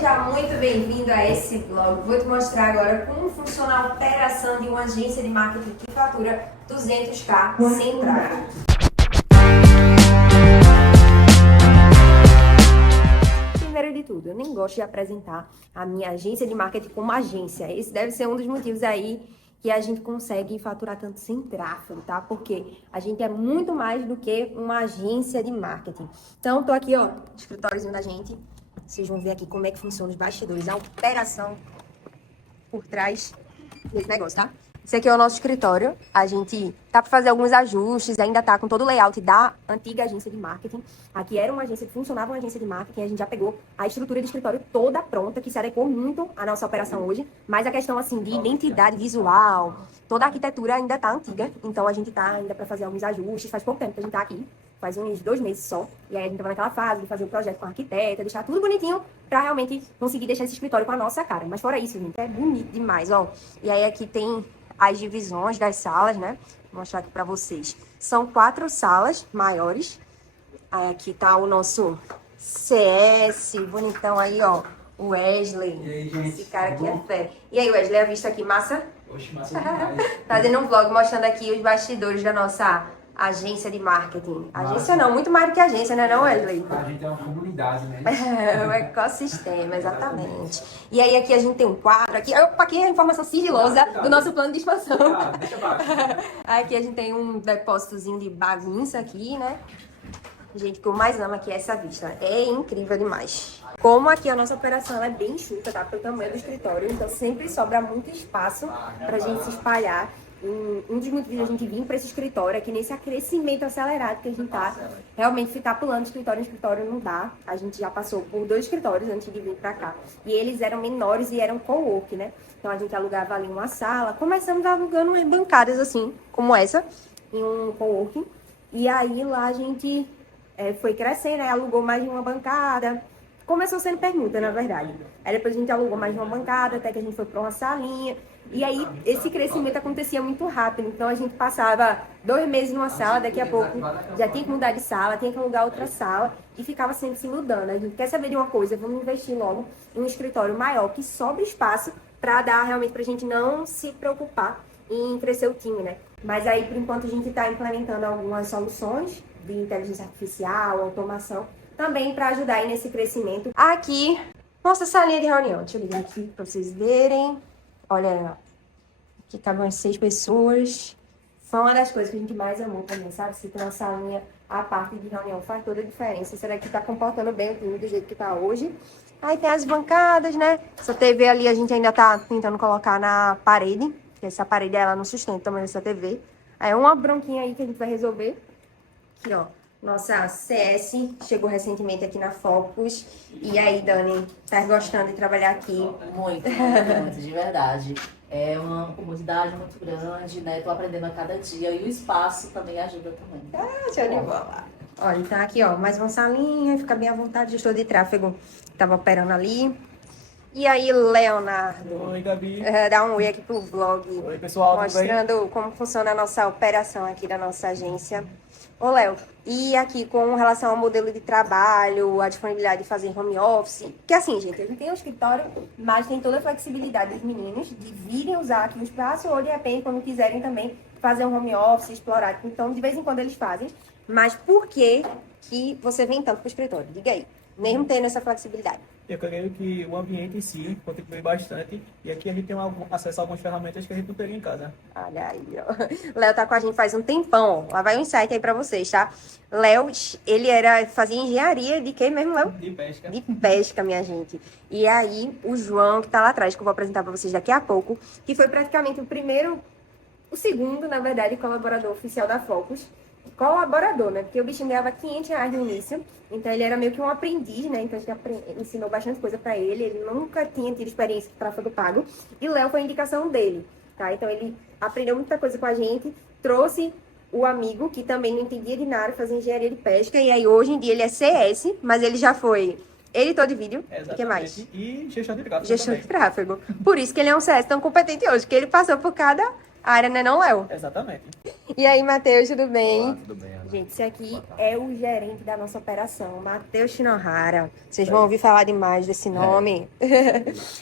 Seja muito bem-vindo a esse vlog. Vou te mostrar agora como funciona a operação de uma agência de marketing que fatura 200k sem tráfego. Primeiro de tudo, eu nem gosto de apresentar a minha agência de marketing como agência. Esse deve ser um dos motivos aí que a gente consegue faturar tanto sem tráfego, tá? Porque a gente é muito mais do que uma agência de marketing. Então, tô aqui, ó, no escritóriozinho da gente. Vocês vão ver aqui como é que funciona os bastidores, a operação por trás desse negócio, tá? Esse aqui é o nosso escritório. A gente tá para fazer alguns ajustes, ainda tá com todo o layout da antiga agência de marketing. Aqui era uma agência que funcionava uma agência de marketing, a gente já pegou a estrutura do escritório toda pronta, que se adequou muito à nossa operação hoje, mas a questão assim de identidade visual, toda a arquitetura ainda tá antiga, então a gente tá ainda para fazer alguns ajustes. Faz pouco tempo que a gente tá aqui, faz uns 2 meses só, e aí a gente tava naquela fase de fazer o projeto com a arquiteta, deixar tudo bonitinho pra realmente conseguir deixar esse escritório com a nossa cara. Mas fora isso, gente, é bonito demais, ó. E aí aqui tem as divisões das salas, né? Vou mostrar aqui pra vocês. São 4 salas maiores. Aí aqui tá o nosso CS, bonitão aí, ó. O Wesley. E aí, gente? Esse cara aqui é fera. E aí, Wesley, a vista aqui, massa? Oxe, massa demais. Fazendo um vlog mostrando aqui os bastidores da nossa agência de marketing. Agência não, muito mais do que agência, né não, Wesley? A gente é uma comunidade, né? É, o ecossistema, exatamente. E aí aqui a gente tem um quadro, aqui é a informação sigilosa do nosso plano de expansão. Deixa abaixo. Aqui a gente tem um depósitozinho de bagunça aqui, né? Gente, o que eu mais amo aqui é essa vista. É incrível demais. Como aqui a nossa operação ela é bem enxuta, tá? Pelo tamanho do escritório, então sempre sobra muito espaço pra gente se espalhar. Um dos motivos de a gente vir para esse escritório é que nesse crescimento acelerado que a gente tá, realmente ficar pulando de escritório em escritório não dá. A gente já passou por 2 escritórios antes de vir para cá. E eles eram menores e eram co-work, né? Então a gente alugava ali uma sala. Começamos alugando umas bancadas assim, como essa, em um co-working. E aí lá a gente foi crescendo, né? Alugou mais de uma bancada. Começou sendo permuta, na verdade. Aí depois a gente alugou mais de uma bancada, até que a gente foi para uma salinha. E aí, esse crescimento acontecia muito rápido. Então, a gente passava 2 meses numa sala, daqui a pouco já tinha que mudar de sala, tinha que alugar outra sala e ficava sempre se mudando. A gente quer saber de uma coisa, vamos investir logo em um escritório maior, que sobre espaço para dar realmente pra gente não se preocupar em crescer o time, né? Mas aí, por enquanto, a gente está implementando algumas soluções de inteligência artificial, automação, também para ajudar aí nesse crescimento. Aqui, nossa salinha de reunião. Deixa eu ligar aqui para vocês verem. Olha, aqui cabem umas 6 pessoas. Foi uma das coisas que a gente mais amou também, sabe? Se tem uma salinha, a parte de reunião faz toda a diferença. Será que tá comportando bem o time do jeito que tá hoje? Aí tem as bancadas, né? Essa TV ali a gente ainda tá tentando colocar na parede, porque essa parede ela não sustenta o tamanho dessa TV. Aí uma bronquinha aí que a gente vai resolver. Aqui, ó. Nossa CS chegou recentemente aqui na Focus. E aí, Dani, tá gostando de trabalhar aqui? Muito, muito, de verdade. É uma comunidade muito grande, né? Tô aprendendo a cada dia e o espaço também ajuda também. Ah, show de bola. Olha, então aqui, ó, mais uma salinha, fica bem à vontade. Gestor de tráfego tava operando ali. E aí, Leonardo? Oi, Gabi. Dá um oi aqui pro vlog. Oi, pessoal, tudo bem? Mostrando como funciona a nossa operação aqui da nossa agência. Ô, Léo, e aqui com relação ao modelo de trabalho, a disponibilidade de fazer home office, que assim, gente, a gente tem um escritório, mas tem toda a flexibilidade dos meninos de virem usar aqui o espaço ou de repente, quando quiserem também, fazer um home office, explorar. Então, de vez em quando eles fazem. Mas por que você vem tanto pro escritório? Diga aí, mesmo tendo essa flexibilidade. Eu creio que o ambiente em si contribui bastante e aqui a gente tem acesso a algumas ferramentas que a gente não teria em casa. Olha aí, ó. O Léo tá com a gente faz um tempão, ó. Lá vai um insight aí pra vocês, tá? Léo, ele fazia engenharia de quê mesmo, Léo? De pesca. De pesca, minha gente. E aí, o João, que tá lá atrás, que eu vou apresentar pra vocês daqui a pouco, que foi praticamente o segundo, na verdade, colaborador oficial da Focus. Colaborador, né? Porque o bichinho ganhava R$500 no início, então ele era meio que um aprendiz, né? Então a gente ensinou bastante coisa pra ele, ele nunca tinha tido experiência com tráfego pago, e o Léo foi a indicação dele, tá? Então ele aprendeu muita coisa com a gente, trouxe o amigo, que também não entendia de nada, fazia engenharia de pesca, e aí hoje em dia ele é CS, mas ele já foi Editor de vídeo. E o que Exatamente. mais? E gestão de tráfego Gestor também. de tráfego. Por isso que ele é um CS tão competente hoje, que ele passou por cada área, né não, Léo? Exatamente. E aí, Matheus, tudo bem? Olá, tudo bem, Ana? Gente, esse aqui é o gerente da nossa operação, Matheus Shinohara. Vocês vão ouvir falar demais desse nome.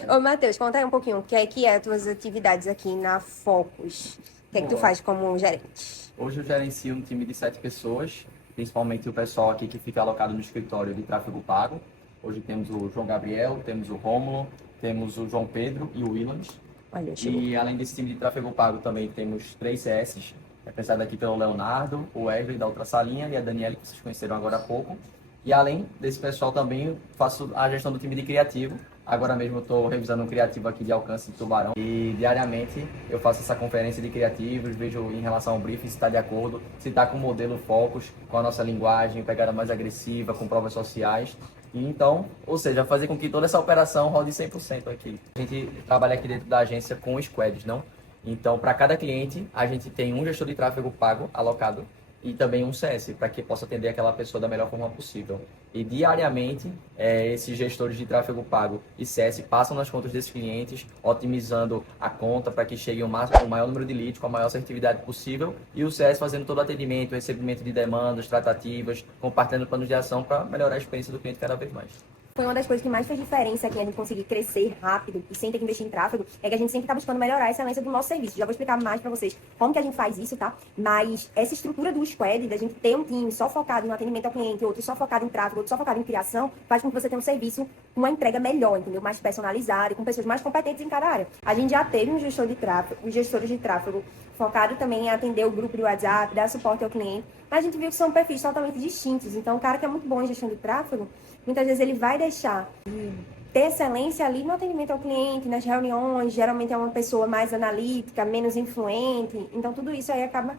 Ô, Matheus, conta aí um pouquinho, o que é as tuas atividades aqui na Focus? O que é que tu Boa. faz como gerente? Hoje eu gerencio um time de 7 pessoas, principalmente o pessoal aqui que fica alocado no escritório de tráfego pago. Hoje temos o João Gabriel, temos o Rômulo, temos o João Pedro e o Willand. Olha, chegou. E além desse time de tráfego pago também temos 3 CS, representado aqui pelo Leonardo, o Wesley da outra salinha e a Daniela, que vocês conheceram agora há pouco. E além desse pessoal também eu faço a gestão do time de criativo. Agora mesmo eu estou revisando um criativo aqui de alcance de Tubarão. E diariamente eu faço essa conferência de criativos, vejo em relação ao briefing se está de acordo, se está com o modelo Focus, com a nossa linguagem, pegada mais agressiva, com provas sociais. E então, ou seja, fazer com que toda essa operação rode 100% aqui. A gente trabalha aqui dentro da agência com squads, não? Então, para cada cliente, a gente tem um gestor de tráfego pago alocado e também um CS, para que possa atender aquela pessoa da melhor forma possível. E diariamente, esses gestores de tráfego pago e CS passam nas contas desses clientes, otimizando a conta para que chegue o maior número de leads com a maior assertividade possível, e o CS fazendo todo o atendimento, recebimento de demandas, tratativas, compartilhando planos de ação para melhorar a experiência do cliente cada vez mais. Foi uma das coisas que mais fez diferença aqui, a gente conseguir crescer rápido e sem ter que investir em tráfego, é que a gente sempre está buscando melhorar a excelência do nosso serviço. Já vou explicar mais para vocês como que a gente faz isso, tá? Mas essa estrutura do squad, da gente ter um time só focado no atendimento ao cliente, outro só focado em tráfego, outro só focado em criação, faz com que você tenha um serviço com uma entrega melhor, entendeu? Mais personalizada, com pessoas mais competentes em cada área. A gente já teve um gestor de tráfego, os gestores de tráfego focado também em atender o grupo do WhatsApp, dar suporte ao cliente, mas a gente viu que são perfis totalmente distintos. Então, o cara que é muito bom em gestão de tráfego, muitas vezes ele vai deixar de ter excelência ali no atendimento ao cliente, nas reuniões, geralmente é uma pessoa mais analítica, menos influente, então tudo isso aí acaba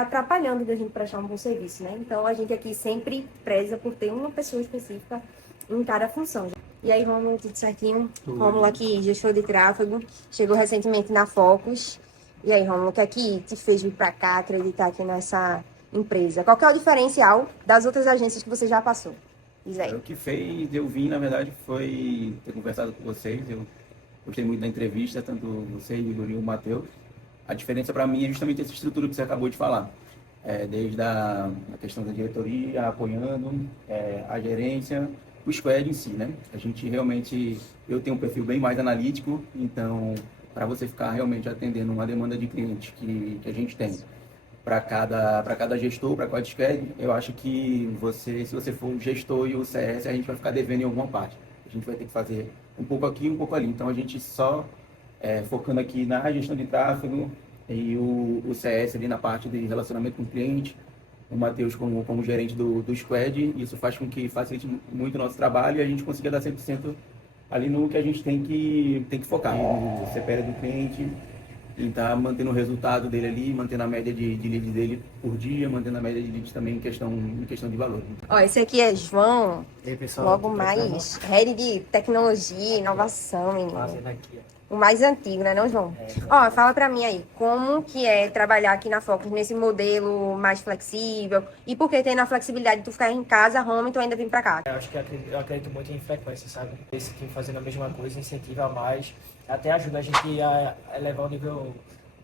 atrapalhando da gente prestar um bom serviço, né? Então a gente aqui sempre preza por ter uma pessoa específica em cada função. E aí, Rômulo, tudo certinho? Rômulo aqui, gestor de tráfego, chegou recentemente na Focus. E aí, Rômulo, o que é que te fez vir pra cá, acreditar aqui nessa empresa? Qual que é o diferencial das outras agências que você já passou? Diz aí. O que fez eu vir, na verdade, foi ter conversado com vocês. Eu gostei muito da entrevista, tanto você, Igor e o Matheus. A diferença para mim é justamente essa estrutura que você acabou de falar. Desde a questão da diretoria, apoiando, a gerência, o squad em si, né? A gente realmente, eu tenho um perfil bem mais analítico, então, para você ficar realmente atendendo uma demanda de cliente que a gente tem, para cada gestor, para cada squad, eu acho que se você for o gestor e o CS, a gente vai ficar devendo em alguma parte. A gente vai ter que fazer um pouco aqui e um pouco ali. Então, a gente só focando aqui na gestão de tráfego e o CS ali na parte de relacionamento com o cliente, o Matheus como gerente do squad, isso faz com que facilite muito o nosso trabalho e a gente consiga dar 100% ali no que a gente tem que focar, no CPL do cliente, e tá mantendo o resultado dele ali, mantendo a média de leads dele por dia, mantendo a média de leads também em questão de valor. Ó, esse aqui é João, E aí, pessoal, logo tudo bem? mais head de tecnologia, inovação, menino. Fazendo aqui, O mais antigo, né, não, João? Ó, fala pra mim aí, como que é trabalhar aqui na Focus nesse modelo mais flexível? E por que tem a flexibilidade de tu ficar em casa, home, e tu ainda vir pra cá? Eu acho que eu acredito muito em frequência, sabe? Esse time fazendo a mesma coisa incentiva mais, até ajuda a gente a elevar o nível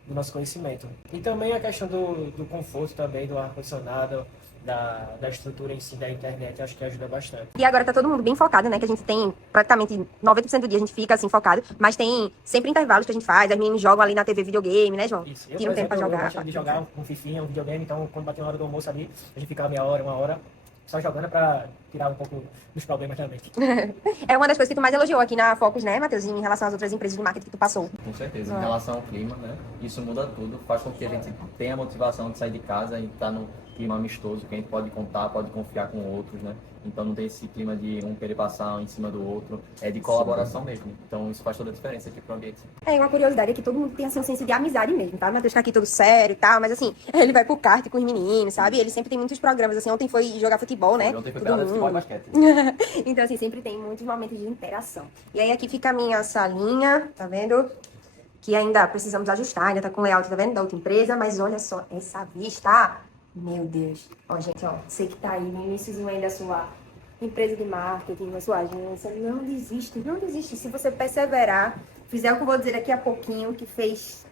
do nosso conhecimento. E também a questão do conforto também, do ar-condicionado, da estrutura em si, da internet, acho que ajuda bastante. E agora tá todo mundo bem focado, né? Que a gente tem praticamente 90% do dia a gente fica assim focado, mas tem sempre intervalos que a gente faz, as meninas jogam ali na TV videogame, né, João? Isso. Tira um tempo pra eu jogar. gosto de jogar um fifinha, um videogame, então quando bater uma hora do almoço ali, a gente fica meia hora, uma hora, só jogando pra tirar um pouco dos problemas da mente. É uma das coisas que tu mais elogiou aqui na Focus, né, Matheus, em relação às outras empresas de marketing que tu passou. Com certeza. Em relação ao clima, né? Isso muda tudo, faz com que a gente tenha a motivação de sair de casa e estar no clima amistoso, que a gente pode contar, pode confiar com outros, né? Então não tem esse clima de um querer passar em cima do outro, é de colaboração mesmo. Então isso faz toda a diferença aqui pro ambiente. Uma curiosidade é que todo mundo tem assim, um senso de amizade mesmo, tá? O Matheus tá aqui todo sério e tal, mas assim, ele vai pro kart com os meninos, sabe? Ele sempre tem muitos programas, assim, ontem foi jogar futebol, né? Ontem foi Todo pegada de futebol e mundo. basquete. Então, assim, sempre tem muitos momentos de interação. E aí aqui fica a minha salinha, tá vendo? Que ainda precisamos ajustar, ainda tá com layout, tá vendo? Da outra empresa, mas olha só, essa vista, meu Deus. Ó, gente, ó, você que tá aí no iníciozinho aí da sua empresa de marketing, a sua agência, não desiste, não desiste. Se você perseverar, fizer o que eu vou dizer daqui a pouquinho, que fez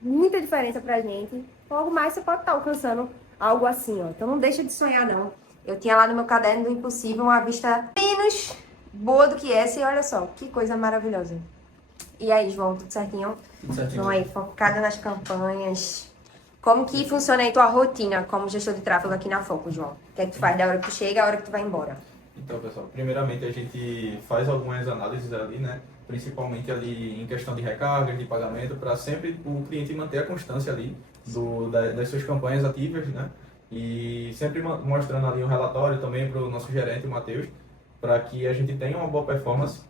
muita diferença pra gente, logo mais você pode estar alcançando algo assim, ó. Então não deixa de sonhar, não. Eu tinha lá no meu caderno do impossível uma vista menos boa do que essa e olha só, que coisa maravilhosa. E aí, João, tudo certinho? Tudo certinho. Então aí, focada nas campanhas. Como que funciona aí tua rotina como gestor de tráfego aqui na Foco, João? O que é que tu faz da hora que tu chega à hora que tu vai embora? Então, pessoal, primeiramente a gente faz algumas análises ali, né? Principalmente ali em questão de recarga, de pagamento, para sempre o cliente manter a constância ali das suas campanhas ativas, né? E sempre mostrando ali um relatório também para o nosso gerente, o Matheus, para que a gente tenha uma boa performance,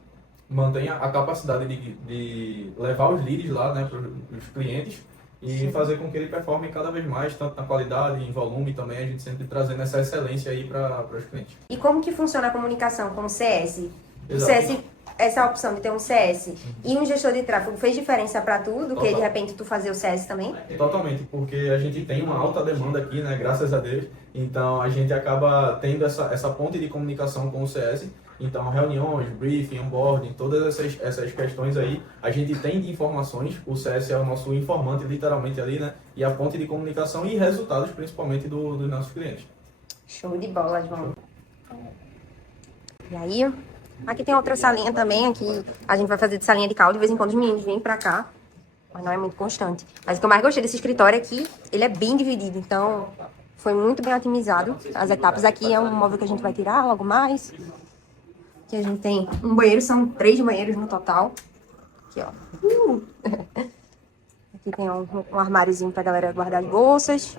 mantenha a capacidade de levar os leads lá, né, para os clientes e fazer com que ele performe cada vez mais, tanto na qualidade, em volume também, a gente sempre trazendo essa excelência aí para os clientes. E como que funciona a comunicação com o CS? O Exato. CS, essa opção de ter um CS e um gestor de tráfego fez diferença para tu, do que de repente tu fazer o CS também? Totalmente, porque a gente tem uma alta demanda aqui, né, graças a Deus, então a gente acaba tendo essa ponte de comunicação com o CS. Então, reuniões, briefing, onboarding, todas essas questões aí, a gente tem de informações, o CS é o nosso informante literalmente ali, né? E a ponte de comunicação e resultados, principalmente dos nossos clientes. Show de bola, João. E aí, aqui tem outra salinha também, aqui a gente vai fazer de salinha de cal, de vez em quando os meninos vêm pra cá, mas não é muito constante. Mas o que eu mais gostei desse escritório aqui, ele é bem dividido, então foi muito bem otimizado as etapas. Aqui é um móvel que a gente vai tirar logo mais. Aqui a gente tem um banheiro, são 3 banheiros no total. Aqui, ó. Aqui tem um armáriozinho pra galera guardar as bolsas.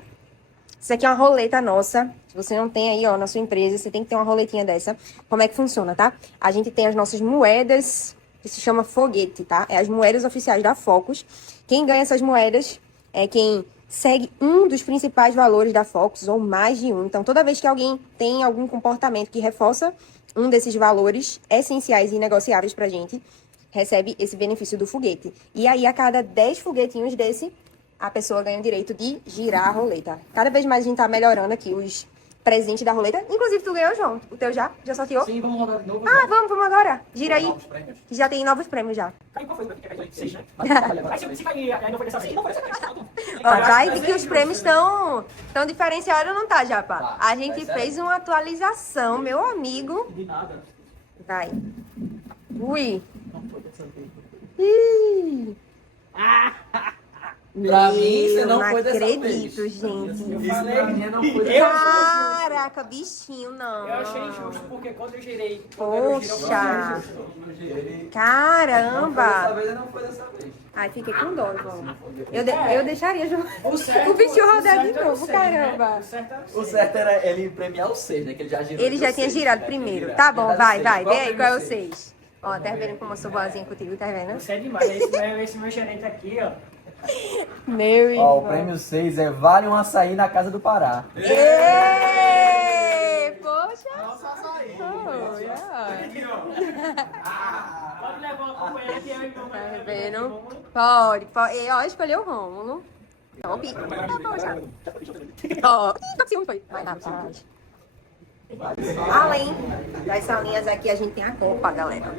Isso aqui é uma roleta nossa. Se você não tem aí, ó, na sua empresa, você tem que ter uma roletinha dessa. Como é que funciona, tá? A gente tem as nossas moedas, que se chama foguete, tá? É as moedas oficiais da Focus. Quem ganha essas moedas é quem segue um dos principais valores da Focus, ou mais de um. Então, toda vez que alguém tem algum comportamento que reforça um desses valores essenciais e negociáveis pra gente, recebe esse benefício do foguete. E aí, a cada 10 foguetinhos desse, a pessoa ganha o direito de girar a roleta. Cada vez mais a gente tá melhorando aqui os presentes da roleta. Inclusive, tu ganhou, João. O teu já? Já sorteou? Sim, vamos rodar de novo. Ah, vamos agora. Gira aí. Novos prêmios. Que já tem novos prêmios já. Aí qual foi o que é 6, né? Aí se cair, aí não foi dessa vez. Não foi dessa vez. Ó, vai que os prêmios estão diferenciados, não tá, Japa? Tá, A gente vai ser. fez uma atualização, meu amigo. De nada. Vai. Ui. Pra mim, você não Não foi dessa acredito, vez. gente. Isso pra mim não foi dessa Caraca, bichinho, não. Eu achei injusto, porque quando eu girei... Poxa. vez. Caramba. Dessa vez não foi dessa vez. Ai, fiquei com dó, João. Eu deixaria João. certo- O bicho rodar de certo era o novo, seis, né? caramba. O certo era o O seis. certo era ele premiar o 6, né? Que ele já girou. Ele já tinha girado primeiro. Tá bom, vai. Vê aí qual é o 6. Ó, tá vendo como eu sou boazinha contigo, tá vendo? Isso é demais. Esse meu gerente aqui, ó. Meu Ó, irmão. o prêmio 6 é Vale um Açaí na Casa do Pará. Ê! Poxa! Pode levar uma companheira que eu e meu Tá vendo? Pode. E, ó, escolheu o Rômulo. Top. Poxa. Ó, ih, foi. Vai, rapaz. Além das salinhas aqui, a gente tem a copa, galera.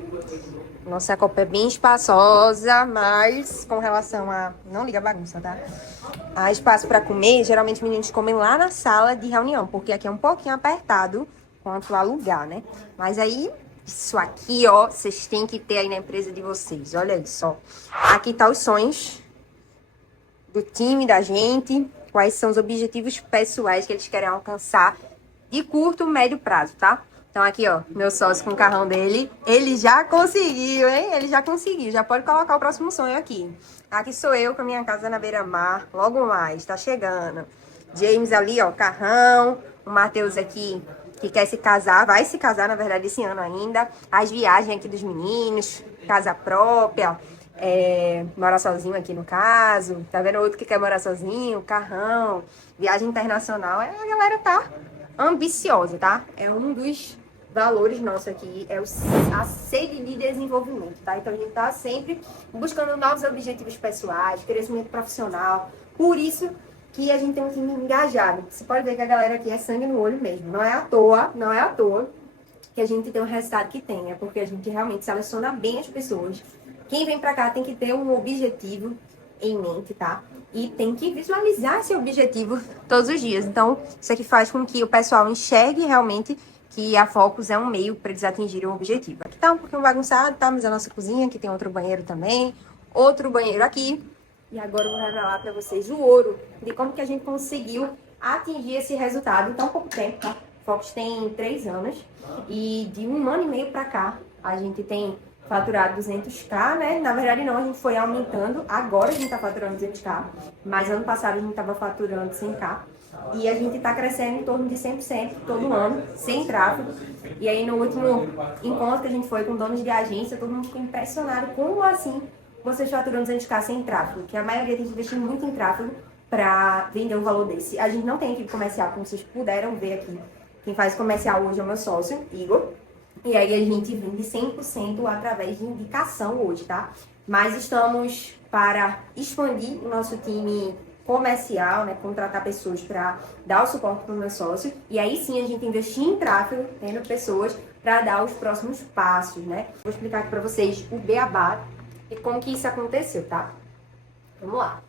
Nossa copa é bem espaçosa, mas com relação a... Não liga a bagunça, tá? Há espaço para comer, geralmente os meninos comem lá na sala de reunião, porque aqui é um pouquinho apertado quanto a lugar, né? Mas aí, isso aqui, ó, vocês têm que ter aí na empresa de vocês. Olha isso, ó. Aqui tá os sonhos do time, da gente, quais são os objetivos pessoais que eles querem alcançar de curto, médio prazo, tá? Então aqui, ó, meu sócio com o carrão dele, ele já conseguiu, hein? Ele já conseguiu, já pode colocar o próximo sonho aqui. Aqui sou eu com a minha casa na beira-mar, logo mais, tá chegando. James ali, ó, carrão, o Matheus aqui, que quer se casar, vai se casar, na verdade, esse ano ainda. As viagens aqui dos meninos, casa própria, morar sozinho aqui no caso. Tá vendo outro que quer morar sozinho, carrão, viagem internacional. A galera tá ambiciosa, tá? É um dos valores nossos aqui, é a sede de desenvolvimento, tá? Então a gente tá sempre buscando novos objetivos pessoais, crescimento profissional. Por isso que a gente tem um time engajado. Você pode ver que a galera aqui é sangue no olho mesmo. Não é à toa que a gente tem o resultado que tem. É porque a gente realmente seleciona bem as pessoas. Quem vem pra cá tem que ter um objetivo em mente, tá? E tem que visualizar esse objetivo todos os dias. Então, isso aqui faz com que o pessoal enxergue realmente que a Focus é um meio para eles atingirem o objetivo. Aqui tá um pouquinho bagunçado, tá? Mas a nossa cozinha, aqui tem outro banheiro também. Outro banheiro aqui. E agora eu vou revelar para vocês o ouro de como que a gente conseguiu atingir esse resultado em tão pouco tempo, tá? Focus tem 3 anos. E de 1 ano e meio para cá, a gente tem faturado 200k, né? Na verdade não, a gente foi aumentando. Agora a gente tá faturando 200k. Mas ano passado a gente tava faturando 100k. E a gente tá crescendo em torno de 100% todo ano, sem tráfego. E aí no último encontro que a gente foi com donos de agência, todo mundo ficou impressionado. Como assim vocês faturam 200k sem tráfego? Que a maioria tem que investir muito em tráfego para vender um valor desse. A gente não tem equipe comercial, como vocês puderam ver aqui. Quem faz comercial hoje é o meu sócio, Igor. E aí a gente vende 100% através de indicação hoje, tá? Mas estamos para expandir o nosso time comercial, né? Contratar pessoas para dar o suporte para o meu sócio. E aí sim a gente investir em tráfego, tendo pessoas para dar os próximos passos, né? Vou explicar aqui para vocês o beabá e como que isso aconteceu, tá? Vamos lá.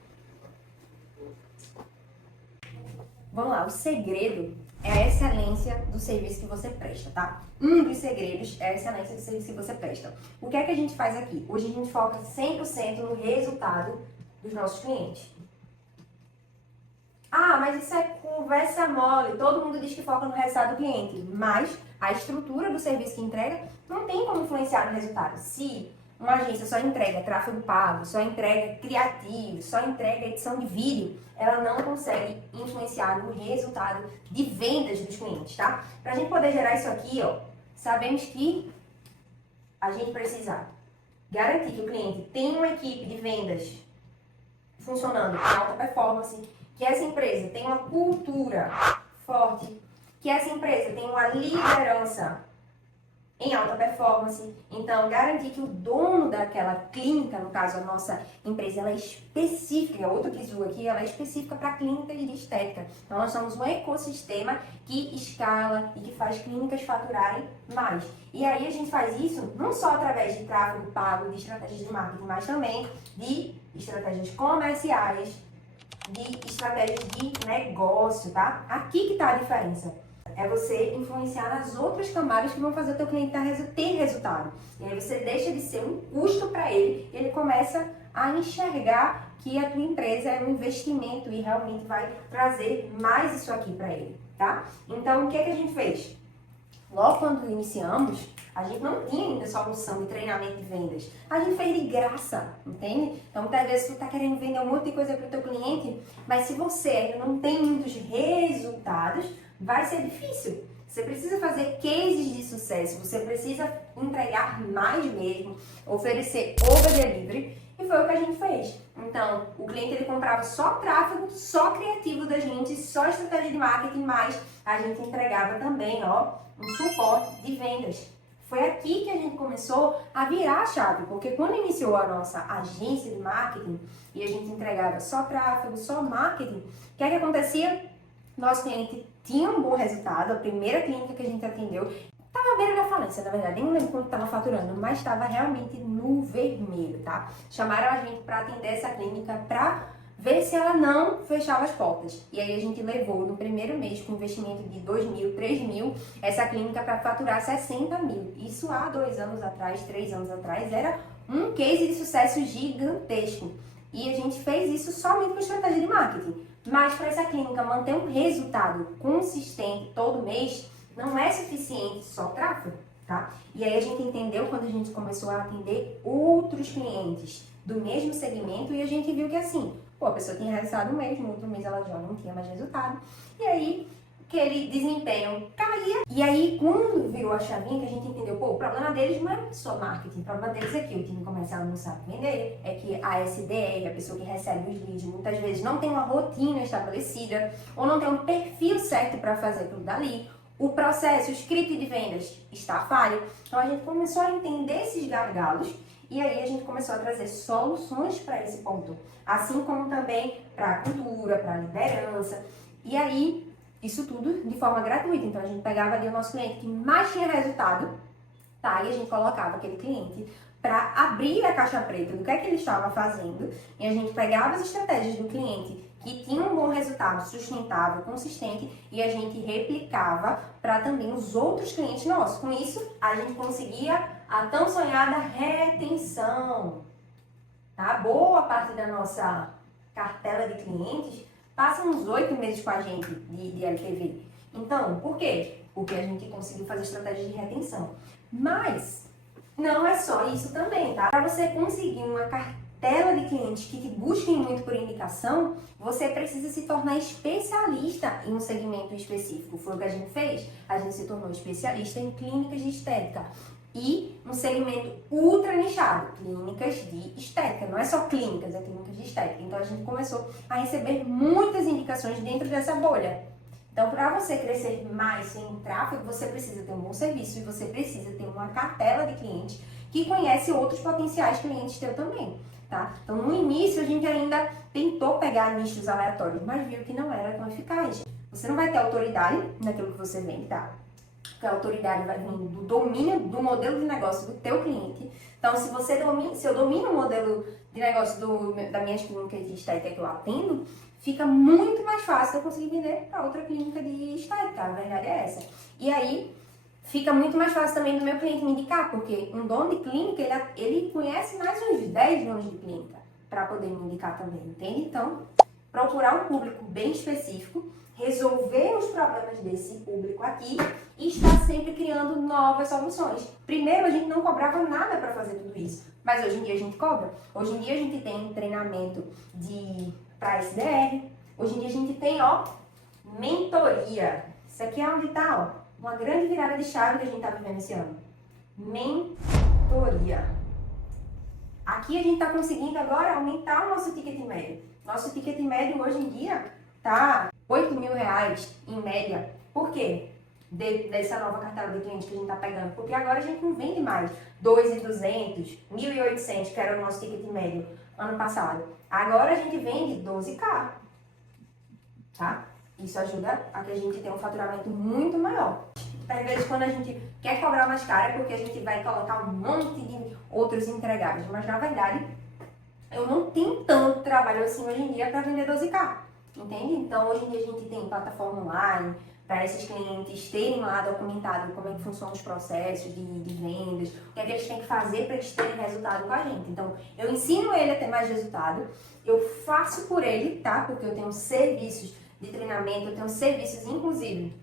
Vamos lá, o segredo é a excelência do serviço que você presta, tá? Um dos segredos é a excelência do serviço que você presta. O que é que a gente faz aqui? Hoje a gente foca 100% no resultado dos nossos clientes. Ah, mas isso é conversa mole. Todo mundo diz que foca no resultado do cliente. Mas a estrutura do serviço que entrega não tem como influenciar no resultado. Se uma agência só entrega tráfego pago, só entrega criativo, só entrega edição de vídeo, ela não consegue influenciar no resultado de vendas dos clientes, tá? Pra gente poder gerar isso aqui, ó, sabemos que a gente precisa garantir que o cliente tem uma equipe de vendas funcionando em alta performance, que essa empresa tem uma cultura forte, que essa empresa tem uma liderança em alta performance. Então, garantir que o dono daquela clínica, no caso a nossa empresa, ela é específica, outro bizu aqui, ela é específica para clínicas de estética. Então, nós somos um ecossistema que escala e que faz clínicas faturarem mais. E aí a gente faz isso não só através de tráfego pago, de estratégias de marketing, mas também de estratégias comerciais, de estratégias de negócio, tá? Aqui que está a diferença. É você influenciar nas outras camadas que vão fazer o teu cliente ter resultado. E aí você deixa de ser um custo para ele e ele começa a enxergar que a tua empresa é um investimento e realmente vai trazer mais isso aqui para ele, tá? Então, o que é que a gente fez? Logo quando iniciamos, a gente não tinha ainda solução de treinamento de vendas. A gente fez de graça, entende? Então, muitas vezes, tu está querendo vender um monte de coisa para o teu cliente, mas se você ainda não tem muitos resultados, vai ser difícil. Você precisa fazer cases de sucesso, você precisa entregar mais mesmo, oferecer over delivery, e foi o que a gente fez. Então, o cliente ele comprava só tráfego, só criativo da gente, só estratégia de marketing, mas a gente entregava também, ó, um suporte de vendas. Foi aqui que a gente começou a virar a chave, porque quando iniciou a nossa agência de marketing e a gente entregava só tráfego, só marketing, o que é que acontecia? Nosso cliente tinha um bom resultado, a primeira clínica que a gente atendeu estava à beira da falência, na verdade, nem lembro quanto estava faturando, mas estava realmente no vermelho, tá? Chamaram a gente para atender essa clínica para ver se ela não fechava as portas. E aí a gente levou no primeiro mês, com investimento de 2 mil, 3 mil, essa clínica para faturar 60 mil. Isso há 2 anos atrás, 3 anos atrás, era um case de sucesso gigantesco. E a gente fez isso somente com estratégia de marketing. Mas para essa clínica manter um resultado consistente todo mês, não é suficiente só tráfego, tá? E aí a gente entendeu quando a gente começou a atender outros clientes do mesmo segmento e a gente viu que assim, pô, a pessoa tinha resultado um mês, no outro mês ela já não tinha mais resultado. E aí, aquele desempenho caía. E aí, quando virou a chavinha, que a gente entendeu, pô, o problema deles não é só marketing, o problema deles é que o time comercial não sabe vender, é que a SDR, a pessoa que recebe os leads, muitas vezes não tem uma rotina estabelecida, ou não tem um perfil certo para fazer tudo dali. O processo, o script de vendas está falho. Então, a gente começou a entender esses gargalos e aí a gente começou a trazer soluções para esse ponto. Assim como também para a cultura, para a liderança. E aí, Isso tudo de forma gratuita. Então, a gente pegava ali o nosso cliente que mais tinha resultado, tá? E a gente colocava aquele cliente para abrir a caixa preta do que é que ele estava fazendo. E a gente pegava as estratégias do cliente que tinha um bom resultado, sustentável, consistente, e a gente replicava para também os outros clientes nossos. Com isso, a gente conseguia a tão sonhada retenção. Tá? Boa parte da nossa cartela de clientes passa uns 8 meses com a gente de LTV. Então, por quê? Porque a gente conseguiu fazer estratégias de retenção. Mas não é só isso também, tá? Para você conseguir uma cartela de clientes que te busquem muito por indicação, você precisa se tornar especialista em um segmento específico. Foi o que a gente fez. A gente se tornou especialista em clínicas de estética. E um segmento ultra nichado, clínicas de estética. Não é só clínicas, é clínicas de estética. Então, a gente começou a receber muitas indicações dentro dessa bolha. Então, para você crescer mais sem tráfego, você precisa ter um bom serviço e você precisa ter uma cartela de clientes que conhece outros potenciais clientes teus também, tá? Então, no início, a gente ainda tentou pegar nichos aleatórios, mas viu que não era tão eficaz. Você não vai ter autoridade naquilo que você vende, tá? Porque a autoridade vai vir do domínio do modelo de negócio do teu cliente. Então, se eu domino o modelo de negócio da minha clínica de estética que eu atendo, fica muito mais fácil eu conseguir vender para outra clínica de estética. A verdade é essa. E aí, fica muito mais fácil também do meu cliente me indicar, porque um dono de clínica, ele conhece mais uns 10 donos de clínica para poder me indicar também, entende? Então, procurar um público bem específico, resolver os problemas desse público aqui e estar sempre criando novas soluções. Primeiro, a gente não cobrava nada para fazer tudo isso, mas hoje em dia a gente cobra. Hoje em dia a gente tem um treinamento para SDR, hoje em dia a gente tem, mentoria. Isso aqui é onde está, uma grande virada de chave que a gente está vivendo esse ano. Mentoria. Aqui a gente está conseguindo agora aumentar o nosso ticket médio. Nosso ticket médio hoje em dia tá R$8.000 em média. Por quê? Dessa nova cartela de clientes que a gente tá pegando. Porque agora a gente não vende mais 2.200, 1.800, que era o nosso ticket médio ano passado. Agora a gente vende 12K. Tá? Isso ajuda a que a gente tenha um faturamento muito maior. Às vezes, quando a gente quer cobrar mais caro, é porque a gente vai colocar um monte de outros entregáveis. Mas, na verdade, eu não tenho tanto trabalho assim hoje em dia para vender 12K. Entende? Então, hoje em dia a gente tem plataforma online para esses clientes terem lá documentado como é que funcionam os processos de vendas, o que é que eles têm que fazer para eles terem resultado com a gente. Então, eu ensino ele a ter mais resultado, eu faço por ele, tá? Porque eu tenho serviços de treinamento, eu tenho serviços, inclusive,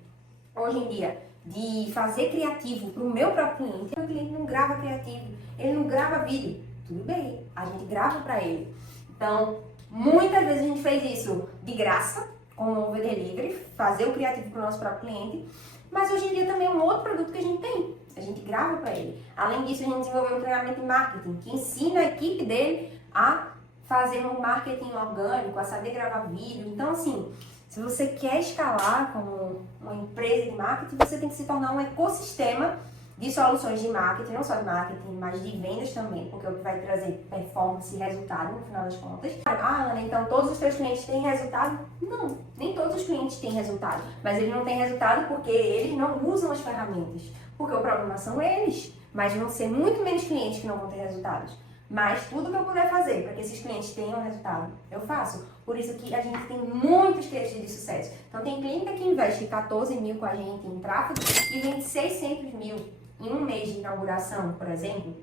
hoje em dia, de fazer criativo para o meu próprio cliente. O cliente não grava criativo, ele não grava vídeo. Tudo bem, a gente grava para ele. Então, muitas vezes a gente fez isso de graça, com o Over Delivery, fazer o criativo para o nosso próprio cliente. Mas hoje em dia também é um outro produto que a gente tem. A gente grava para ele. Além disso, a gente desenvolveu um treinamento em marketing, que ensina a equipe dele a fazer um marketing orgânico, a saber gravar vídeo. Então, assim, se você quer escalar como uma empresa de marketing, você tem que se tornar um ecossistema de soluções de marketing, não só de marketing, mas de vendas também, porque é o que vai trazer performance e resultado no final das contas. Ah, Ana, então todos os teus clientes têm resultado? Não, nem todos os clientes têm resultado, mas eles não têm resultado porque eles não usam as ferramentas, porque o problema são eles, mas vão ser muito menos clientes que não vão ter resultados. Mas tudo que eu puder fazer para que esses clientes tenham resultado, eu faço. Por isso que a gente tem muitos clientes de sucesso. Então tem clínica que investe 14 mil com a gente em tráfego e vende 600 mil em um mês de inauguração, por exemplo.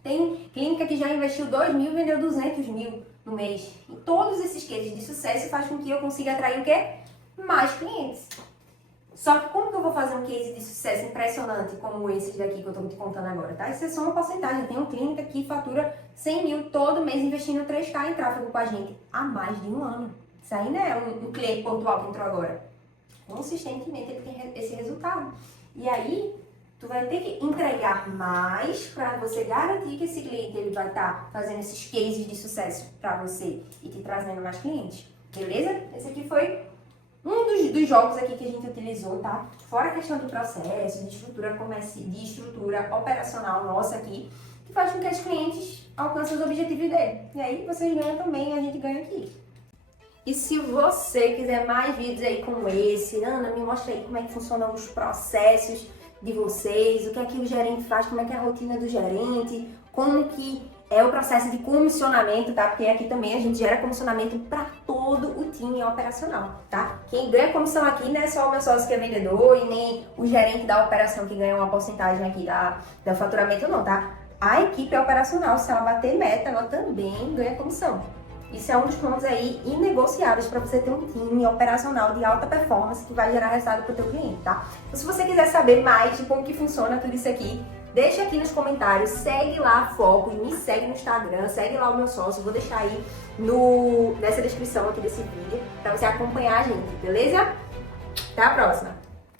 Tem clínica que já investiu 2 mil e vendeu 200 mil no mês. E todos esses cases de sucesso faz com que eu consiga atrair o quê? Mais clientes. Só que como que eu vou fazer um case de sucesso impressionante como esses daqui que eu tô te contando agora, tá? Isso é só uma porcentagem. Tem uma clínica que fatura 100 mil todo mês investindo 3K em tráfego com a gente há mais de um ano. Isso aí não é um cliente pontual que entrou agora. Consistentemente ele tem esse resultado. E aí, tu vai ter que entregar mais para você garantir que esse cliente ele vai estar fazendo esses cases de sucesso para você e te trazendo mais clientes. Beleza? Esse aqui foi um dos jogos aqui que a gente utilizou, tá? Fora a questão do processo, de estrutura operacional nossa aqui, que faz com que os clientes alcancem os objetivos dele. E aí vocês ganham também e a gente ganha aqui. E se você quiser mais vídeos aí como esse, Ana, me mostra aí como é que funcionam os processos de vocês, o que é que o gerente faz, como é que é a rotina do gerente, como que é o processo de comissionamento, tá? Porque aqui também a gente gera comissionamento para todo o time operacional, tá? Quem ganha comissão aqui não é só o meu sócio que é vendedor e nem o gerente da operação que ganha uma porcentagem aqui da faturamento não, tá? A equipe operacional, se ela bater meta, ela também ganha comissão. Isso é um dos pontos aí inegociáveis para você ter um time operacional de alta performance que vai gerar resultado para o teu cliente, tá? Então, se você quiser saber mais de como que funciona tudo isso aqui, deixa aqui nos comentários, segue lá a Foco, me segue no Instagram, segue lá o meu sócio, vou deixar aí nessa descrição aqui desse vídeo para você acompanhar a gente, beleza? Até a próxima!